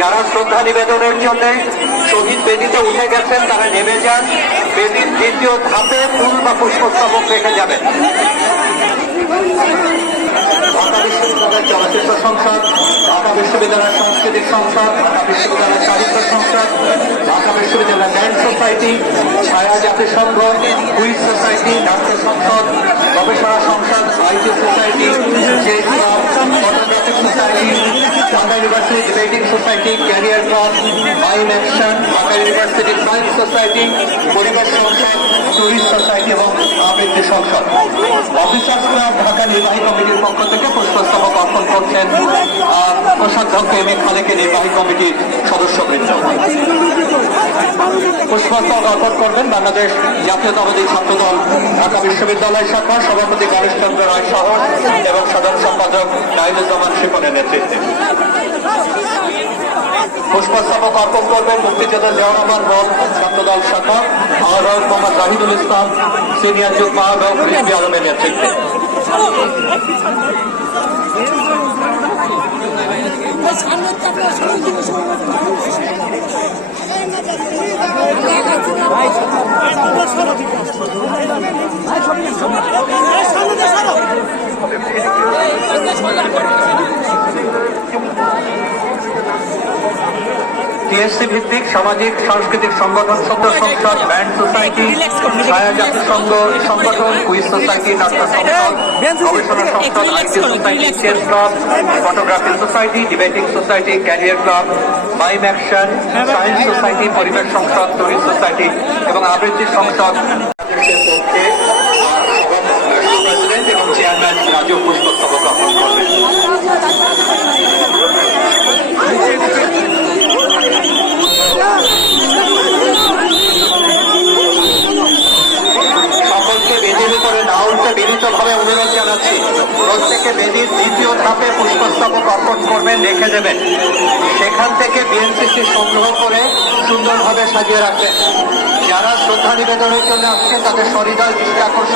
যারা শ্রদ্ধা নিবেদনের জন্য শহীদ বেদিতে উঠে গেছেন তারা নেমে যান। বেদির দ্বিতীয় ধাপে ফুল বা পুষ্পস্তবক রেখে যাবেন। ঢাকা বিশ্ববিদ্যালয়ের চলচ্চিত্র সংসদ, ঢাকা বিশ্ববিদ্যালয়ের সাংস্কৃতিক সংসদ, ঢাকা বিশ্ববিদ্যালয়ের সাহিত্য সংসদ, ঢাকা বিশ্ববিদ্যালয়ের ব্যান্ড সোসাইটি, ছায়া জাতিসংঘ, কুইজ সোসাইটি, নাট্য সংসদ, গবেষণা সংসদ, IT society, J club, photographic society, Dhaka university debating society, career club, mime action, Dhaka university science society, পরিবেশ সংসদ, টুরিস্ট সোসাইটি এবং আবৃত্তি সংসদ। অফিসার্স ক্লাব ঢাকা নির্বাহী কমিটির পক্ষ থেকে পুষ্পস্তবক অর্পণ করছেন কোষাধ্যক্ষ এম এ খালেকের নির্বাহী কমিটির সদস্যবৃন্দ। পুষ্পস্তবক অর্পণ করবেন বাংলাদেশ জাতীয়তাবাদী ছাত্রদল ঢাকা বিশ্ববিদ্যালয় শাখা সভাপতি গণেশ চন্দ্র রায় সহ এবং সাধারণ সম্পাদক নাহিদুজ্জামান শিপনের নেতৃত্বে। পুষ্পস্তবক অর্পণ করবেন মুক্তিযোদ্ধা জিয়াউর রহমান বল ছাত্রদল শাখা আহ্বায়ক মোহাম্মদ জাহিদুল ইসলাম সিনিয়র যুগ্ম আহ্বায়ক রিজভী আলমের নেতৃত্বে। টিএসসি ভিত্তিক সামাজিক সাংস্কৃতিক সংগঠন সদ্য সংসদ, ব্যান্ড সোসাইটি, ছায়া জাতিসংঘ সংগঠন, কুইজ সোসাইটি, নাট্য সংসদ, গবেষণা সংসদ, IT society, chess club, photography society, debating society, career club, mime action, science society, পরিবেশ সংসদ, টুরিস্ট সোসাইটি এবং আবৃত্তি সংসদ পক্ষে প্রেসিডেন্ট এবং চেয়ারম্যান রাজু পুষ্পস্তবক অর্পণ করবেন। সকলকে বেদির উপরে না উঠতে বিনীতভাবে অনুরোধ জানাচ্ছি। প্রত্যেকে বেদির দ্বিতীয় ধাপে পুষ্পস্তবক অর্পণ করবেন, রেখে দেবেন। সেখান থেকে বিএনসিসি সংগ্রহ করে সুন্দরভাবে সাজিয়ে রাখবেন। যারা শ্রদ্ধা নিবেদনের জন্য আসছেন তাদের সহৃদয় দৃষ্টি আকর্ষণ